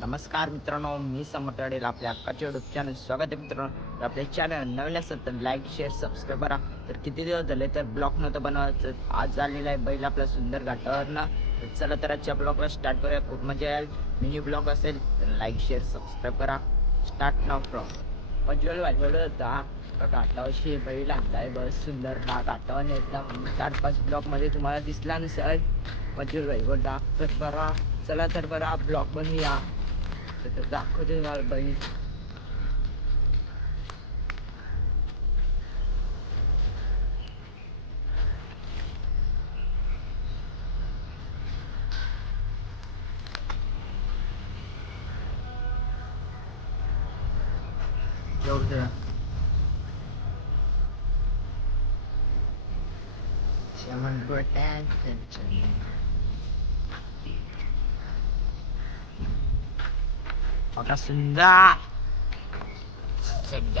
नमस्कार मित्रांनो मी समर्थवाडेल आपल्या अक्काचे युट्यूब चॅनल स्वागत आहे मित्रांनो. आपल्या चॅनल नवीन असेल तर लाईक शेअर सबस्क्राईब करा. तर किती दिवस झाले तर ब्लॉग नव्हतं बनवायचं? आज आलेला आहे बैल आपला सुंदर घाटावरनं. तर चला तर आजच्या ब्लॉगला स्टार्ट करूया. खूप मजा येईल. मिनी ब्लॉग असेल तर लाईक शेअर सबस्क्राईब करा. स्टार्ट नाव फ्रॉम पंचवाल वाजवलं होता घाटावरशी बैल आहे बस सुंदर. ना घाटावर एकदम चार पाच ब्लॉगमध्ये तुम्हाला दिसला नसेल. पंचवाल वाजवलं तर बरा चला तर बरा blog Because that could not Someone brought dancing. 任すんだ。包んで。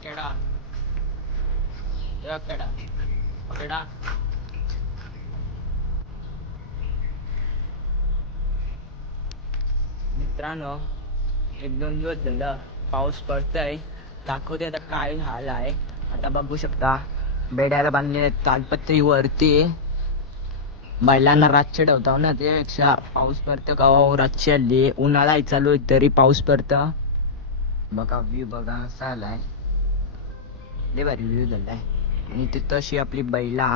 Pakeda. Ya pakeda. मित्रांनो एक दोन दिवस झालं पाऊस पडतोय. दाखवते आता काय हाल आहे. आता बघू शकता बेड्याला बांधले तालपत्री वरती. बैलांना रात ठेवताव ना त्यापेक्षा पाऊस पडतो गावावर हो, रात चढली. आली उन्हाळा चालू आहे तरी पाऊस पडतो. बघा व्ह्यू बघा असा आलाय लय भारी व्ह्यू झालाय. आणि तिथं अशी आपली बैला.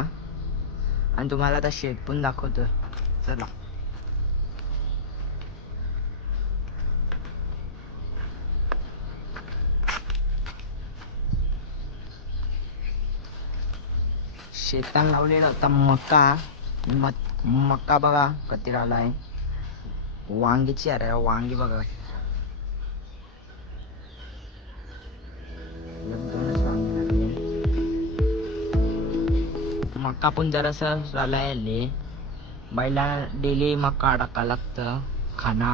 आणि तुम्हाला आता शेत पण दाखवतो. चला. शेतात लावलेला होता मका. मका बघा कधी आलाय वांगीची अरे वांगी बघा. मका पण जरासा झालाय आले बैला डेली मका टाका लागतं खाना.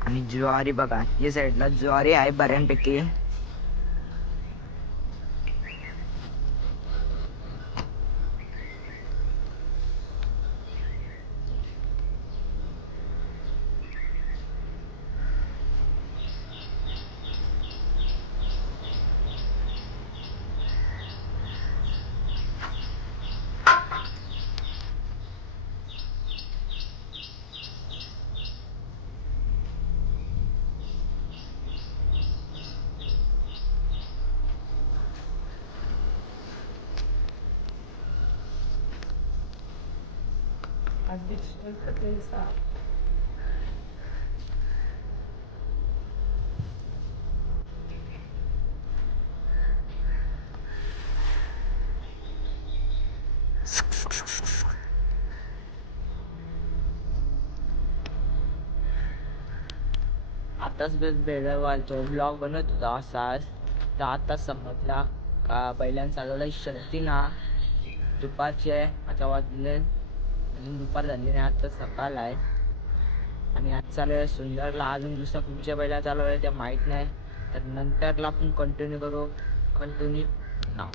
आणि ज्वारी बघा या साईडला ज्वारी आहे बऱ्यापैकी. additional place up. आताच बस बेळगावचा ब्लॉग बनवत होता असाच तर आताच समजला का बैलांचा चालवला शर्ती ना दुपारचे आता वाजले अजून दुपार झाली नाही आता सकाळ आहे. आणि आज चालू आहे सुंदरला. अजून दुसऱ्या कुठच्या बैला चालू आहे त्या माहीत नाही. तर नंतरला आपण कंटिन्यू करू. कंटिन्यू ना